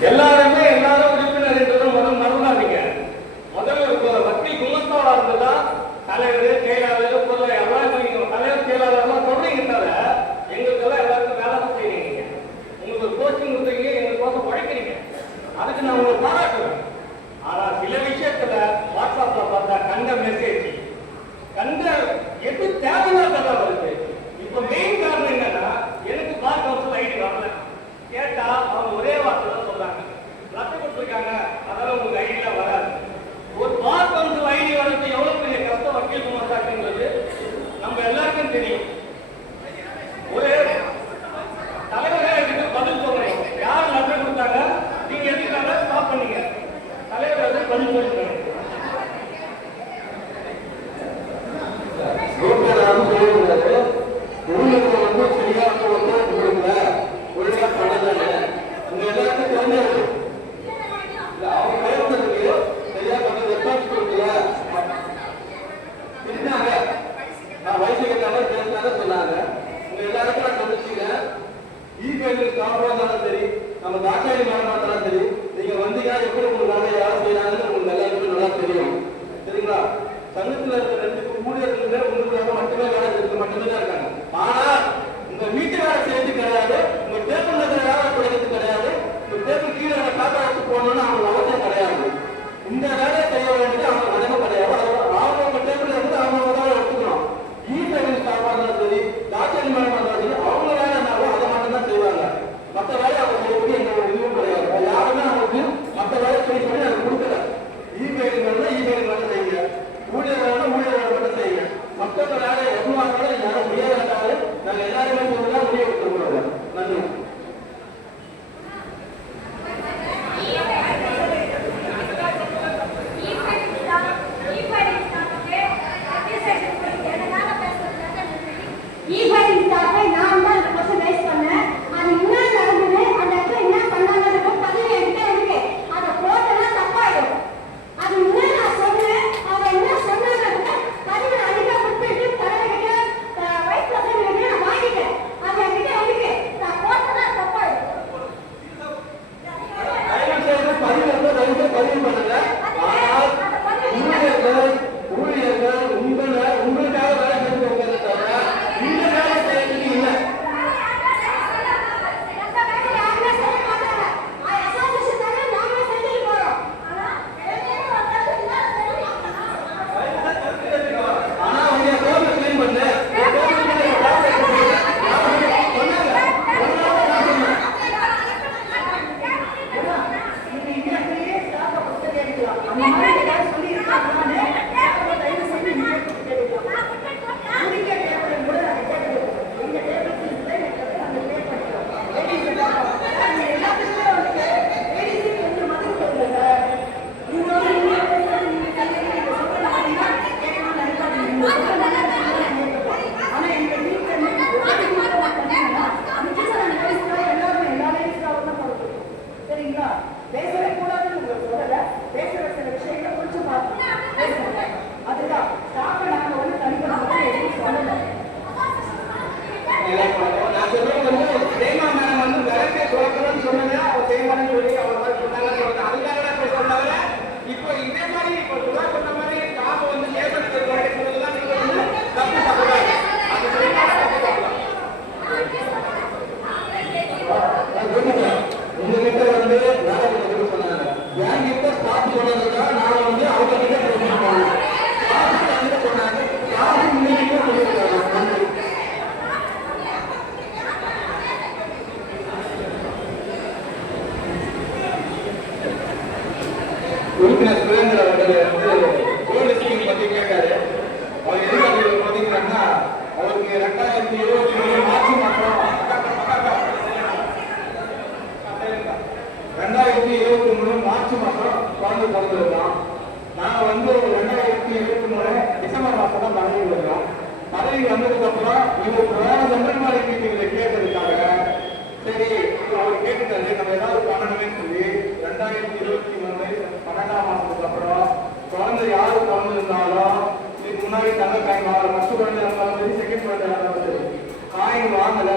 எல்லாருமே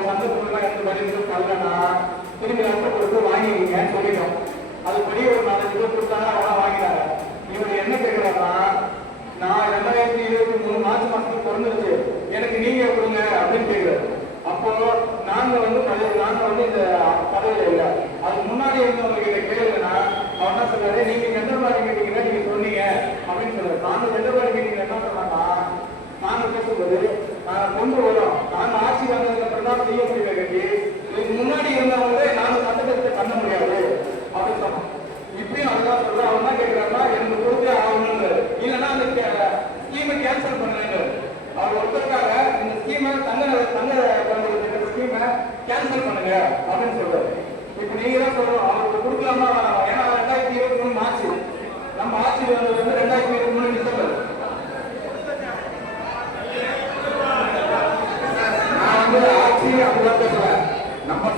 சந்தர்ப்பங்கள்லாம் எந்த பதிலும் பண்ணலன்னா திரும்பி ரத்த கொடுத்து வாங்கிக்கிங்கன்னு சொல்லிட்டோம் அதுபடி ஒரு நாலஞ்சு பேர் கொடுத்தாங்க அவனா வாங்கினாங்க இவர் என்ன கேட்கிறாருன்னா நான் ரெண்டாயிரத்தி இருபத்தி மூணு மார்ச் மாசத்துக்கு பிறந்துருச்சு எனக்கு நீங்க கொடுங்க அப்படின்னு கேட்கிறாரு அப்போ நாங்க வந்து நாங்க வந்து இந்த பதவியில இல்லை அதுக்கு முன்னாடி இருந்தவங்க கிட்ட கேளுங்கன்னா அவன் என்ன சொல்றாரு நீங்க எந்த மாதிரி கேட்டீங்கன்னா நீங்க சொன்னீங்க அப்படின்னு சொல்றாரு நாங்க எந்த மாதிரி கேட்டீங்கன்னா என்ன சொன்னாங்கன்னா நாங்க பேசும்போது கொண்டு வர Dios que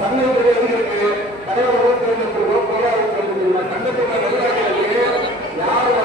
தமிழகத்திலே இருந்திருக்கு தலைவர் கோரிக்கை கோரிக்கை கண்டிப்பாக யார்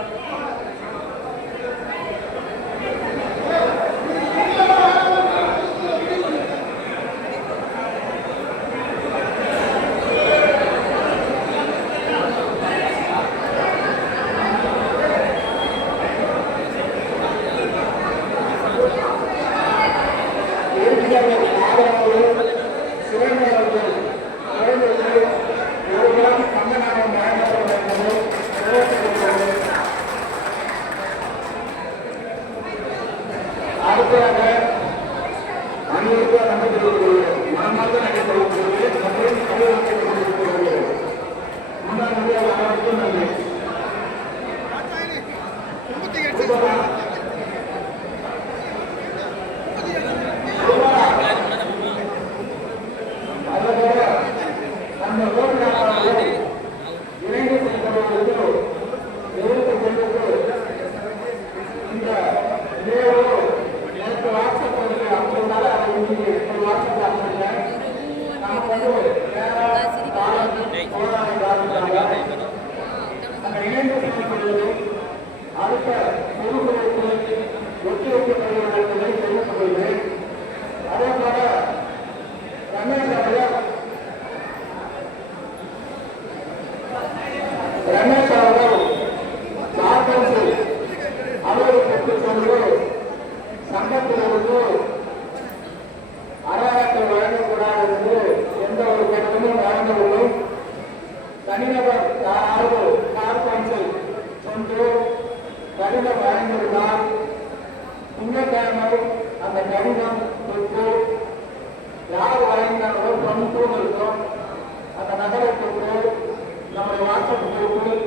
やられたんだね。அங்கே இணைந்து செல்லப்படுவது அடுத்த ஒரு தனிநபர் யாராவது கார்பன்ஸை சென்று கடிதம் வழங்கியிருந்தால் திங்கட்கிழமை அந்த கடிதம் பெற்று யார் வழங்கினார்களோ பண்போடு இருக்கும் அந்த நகரை பெற்று நம்முடைய வாட்ஸ்அப் குரூப்பில்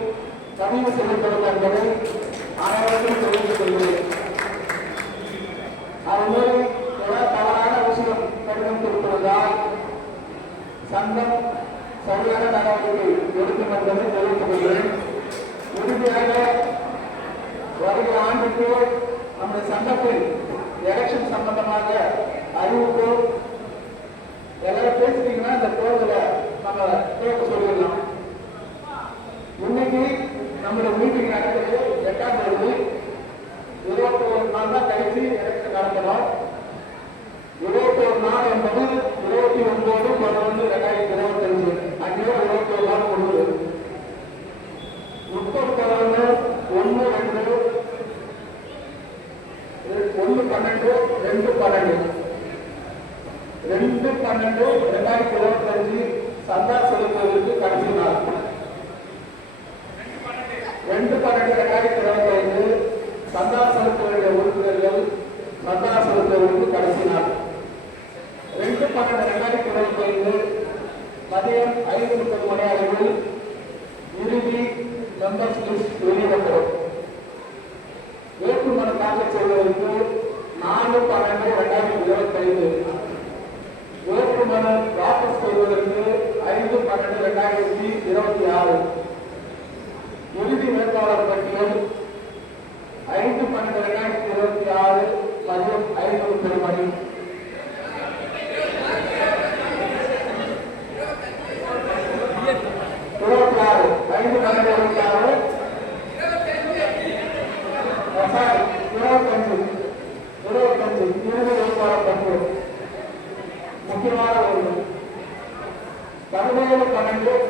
பதிவு செய்யப்படும் என்பதை அனைவருக்கும் தெரிவித்துக் கொள்கிறேன். அதுமாதிரி ஏதாவது தவறான விஷயம் கடிதம் கொடுத்திருந்தால் சங்கம் சரியான நடவடிக்கை எடுக்கும் என்பதை தெரிவித்துக் கொள்கிறேன். இறுதியாக வருகிற ஆண்டுக்கு நம்முடைய சங்கத்தின் எலெக்ஷன் சம்பந்தமாக அறிவிப்பு. எல்லாரும் பேசிட்டீங்கன்னா இந்த தேர்தலை நம்ம கேட்க சொல்லிடலாம். இன்னைக்கு நம்மளோட மீட்டிங் நடக்கிறது எட்டாம் தேதி. இருபத்தி ஒரு நாள் தான் கழிச்சு எலெக்ஷன் நடக்கணும். இருபத்தி ஒரு நாள் என்பது இருபத்தி ஒன்பது பதினொன்று ரெண்டாயிரத்தி இருபத்தி மதியம் ஐந்து அளவில் இறுதி மெம்பர்ஸ் லிஸ்ட் வெளியிடப்படும். வேட்புமனு தாக்கல் செய்வதற்கு நாலு பன்னெண்டு இருபத்தி ஐந்து வேட்புமனு வாபஸ் செய்வதற்கு ஐந்து பன்னெண்டு இரண்டாயிரத்தி இருபத்தி ஆறு. இறுதி வேட்பாளர் பட்டியல் ஐந்து பன்னெண்டு இரண்டாயிரத்தி இருபத்தி ஆறு மதியம் ஐந்து முப்பது மணி இருபத்தி ஆறு ஐந்து பன்னெண்டு இருபத்தி ஆறு சாரி இருபத்தஞ்சு இருபத்தஞ்சு இறுதி வேட்பாளர் பட்டியல் முக்கியமான ஒன்று பதினேழு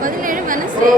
பதினேழு மனசு.